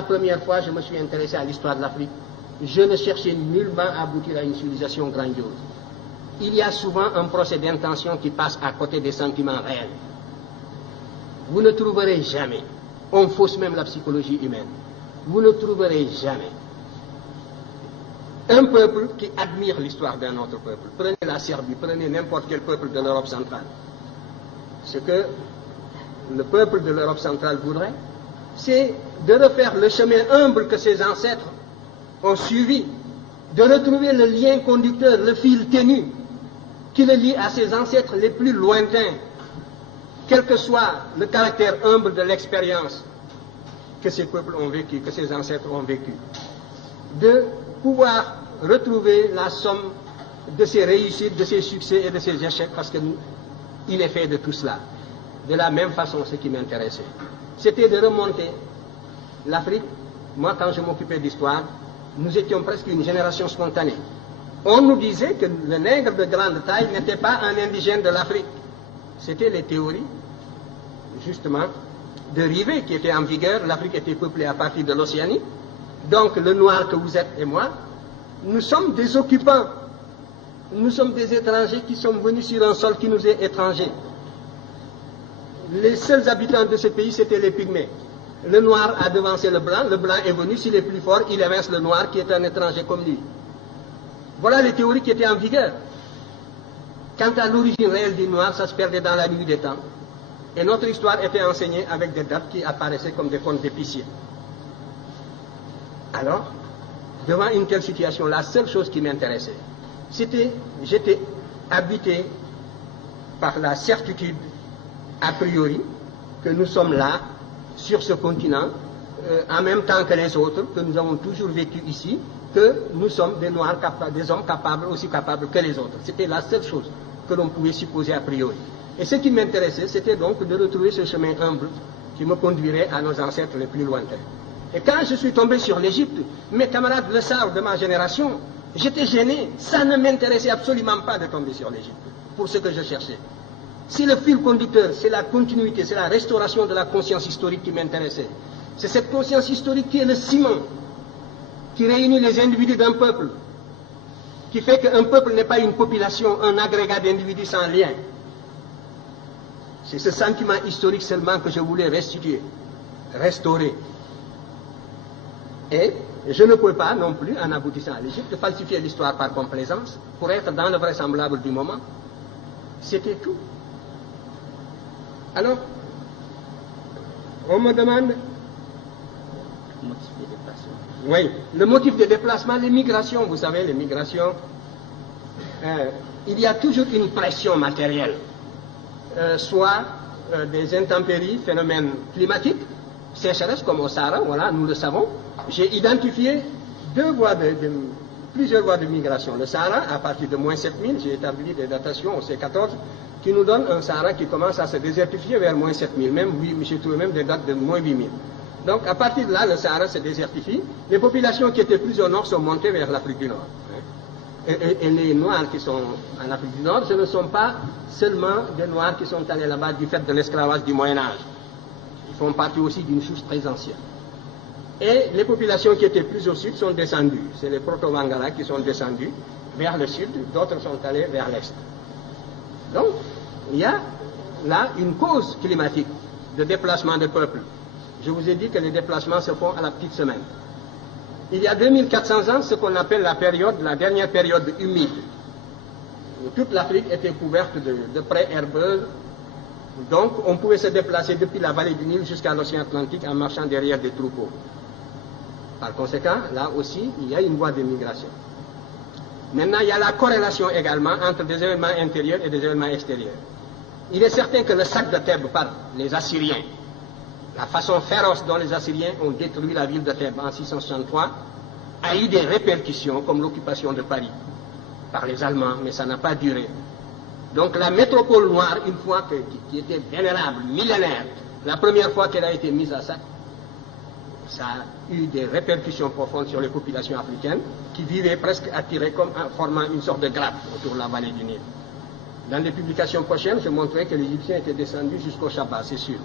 la première fois je me suis intéressé à l'histoire de l'Afrique, je ne cherchais nullement à aboutir à une civilisation grandiose. Il y a souvent un procès d'intention qui passe à côté des sentiments réels. Vous ne trouverez jamais, on fausse même la psychologie humaine, vous ne trouverez jamais un peuple qui admire l'histoire d'un autre peuple. Prenez la Serbie, prenez n'importe quel peuple de l'Europe centrale. Ce que le peuple de l'Europe centrale voudrait, c'est de refaire le chemin humble que ses ancêtres ont suivi, de retrouver le lien conducteur, le fil ténu, qui le lie à ses ancêtres les plus lointains, quel que soit le caractère humble de l'expérience que ces peuples ont vécu, que ces ancêtres ont vécu. De pouvoir retrouver la somme de ses réussites, de ses succès et de ses échecs, parce qu'il est fait de tout cela. De la même façon, ce qui m'intéressait, c'était de remonter l'Afrique. Moi, quand je m'occupais d'histoire, nous étions presque une génération spontanée. On nous disait que le nègre de grande taille n'était pas un indigène de l'Afrique. C'était les théories, justement, de Rivet qui étaient en vigueur. L'Afrique était peuplée à partir de l'Océanie. Donc, le noir que vous êtes et moi, nous sommes des occupants. Nous sommes des étrangers qui sommes venus sur un sol qui nous est étranger. Les seuls habitants de ce pays, c'était les Pygmées. Le noir a devancé le blanc est venu, s'il est plus fort, il évince le noir qui est un étranger comme lui. Voilà les théories qui étaient en vigueur. Quant à l'origine réelle du noir, ça se perdait dans la nuit des temps. Et notre histoire était enseignée avec des dates qui apparaissaient comme des contes d'épiciers. Alors, devant une telle situation, la seule chose qui m'intéressait, c'était, j'étais habité par la certitude, a priori, que nous sommes là, sur ce continent, en même temps que les autres, que nous avons toujours vécu ici, que nous sommes des Noirs, des hommes capables, aussi capables que les autres. C'était la seule chose que l'on pouvait supposer a priori. Et ce qui m'intéressait, c'était donc de retrouver ce chemin humble qui me conduirait à nos ancêtres les plus lointains. Et quand je suis tombé sur l'Égypte, mes camarades le savent de ma génération, j'étais gêné. Ça ne m'intéressait absolument pas de tomber sur l'Égypte, pour ce que je cherchais. Si le fil conducteur, c'est la continuité, c'est la restauration de la conscience historique qui m'intéressait. C'est cette conscience historique qui est le ciment, qui réunit les individus d'un peuple, qui fait qu'un peuple n'est pas une population, un agrégat d'individus sans lien. C'est ce sentiment historique seulement que je voulais restituer, restaurer. Et je ne pouvais pas non plus, en aboutissant à l'Égypte, falsifier l'histoire par complaisance, pour être dans le vraisemblable du moment. C'était tout. Alors, on me demande... Motif de déplacement. Oui, le motif de déplacement, les migrations, vous savez, les migrations, il y a toujours une pression matérielle, soit des intempéries, phénomènes climatiques, sécheresse comme au Sahara, voilà, nous le savons. J'ai identifié plusieurs voies de migration. Le Sahara, à partir de moins 7000, j'ai établi des datations au C14, qui nous donne un Sahara qui commence à se désertifier vers moins 7000, même, oui, j'ai trouvé même des dates de moins 8000. Donc, à partir de là, le Sahara se désertifie. Les populations qui étaient plus au nord sont montées vers l'Afrique du Nord. Et les Noirs qui sont en Afrique du Nord, ce ne sont pas seulement des Noirs qui sont allés là-bas du fait de l'esclavage du Moyen-Âge. Ils font partie aussi d'une souche très ancienne. Et les populations qui étaient plus au sud sont descendues. C'est les Proto-Wangara qui sont descendus vers le sud, d'autres sont allés vers l'est. Donc, il y a là une cause climatique de déplacement de peuples. Je vous ai dit que les déplacements se font à la petite semaine. Il y a 2400 ans, ce qu'on appelle la dernière période humide. Toute l'Afrique était couverte de prés herbeuses. Donc, on pouvait se déplacer depuis la vallée du Nil jusqu'à l'océan Atlantique en marchant derrière des troupeaux. Par conséquent, là aussi, il y a une voie de migration. Maintenant, il y a la corrélation également entre des événements intérieurs et des événements extérieurs. Il est certain que le sac de Thèbes par les Assyriens, la façon féroce dont les Assyriens ont détruit la ville de Thèbes en 663, a eu des répercussions comme l'occupation de Paris par les Allemands, mais ça n'a pas duré. Donc la métropole noire, une fois qui était vénérable, millénaire, la première fois qu'elle a été mise à sac, ça a eu des répercussions profondes sur les populations africaines qui vivaient presque attirées comme en formant une sorte de grappe autour de la vallée du Nil. Dans les publications prochaines, je montrerai que les Égyptiens étaient descendus jusqu'au Shabbat, c'est sûr,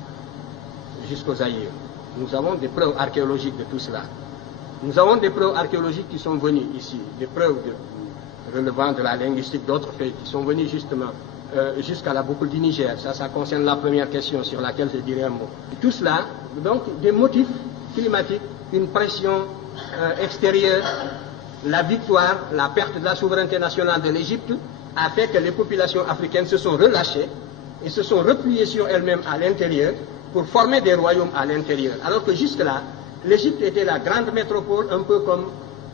jusqu'aux Zaïre. Nous avons des preuves archéologiques de tout cela. Nous avons des preuves archéologiques qui sont venues ici, des preuves relevant de la linguistique, d'autres faits qui sont venus justement jusqu'à la boucle du Niger. Ça concerne la première question sur laquelle je dirai un mot. Tout cela, donc des motifs climatiques, une pression extérieure, la victoire, la perte de la souveraineté nationale de l'Égypte a fait que les populations africaines se sont relâchées et se sont repliées sur elles-mêmes à l'intérieur pour former des royaumes à l'intérieur. Alors que jusque-là, l'Égypte était la grande métropole, un peu comme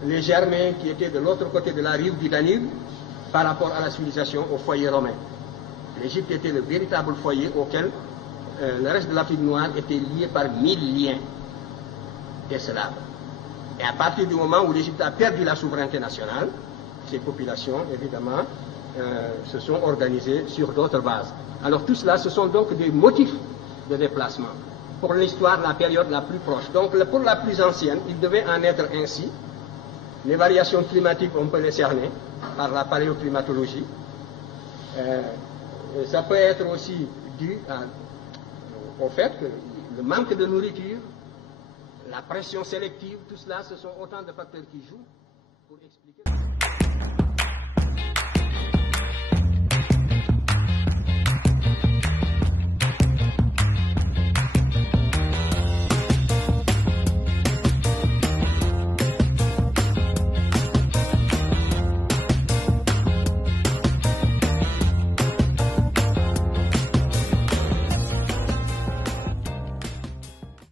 les Germains qui étaient de l'autre côté de la rive du Danube par rapport à la civilisation, au foyer romain. L'Égypte était le véritable foyer auquel le reste de l'Afrique noire était lié par 1000 liens esclaves. Et à partir du moment où l'Égypte a perdu la souveraineté nationale, ces populations, évidemment, se sont organisées sur d'autres bases. Alors tout cela, ce sont donc des motifs de déplacement. Pour l'histoire, la période la plus proche. Donc pour la plus ancienne, il devait en être ainsi. Les variations climatiques, on peut les cerner par la paléoclimatologie. Ça peut être aussi dû au fait que le manque de nourriture, la pression sélective, tout cela, ce sont autant de facteurs qui jouent pour expliquer...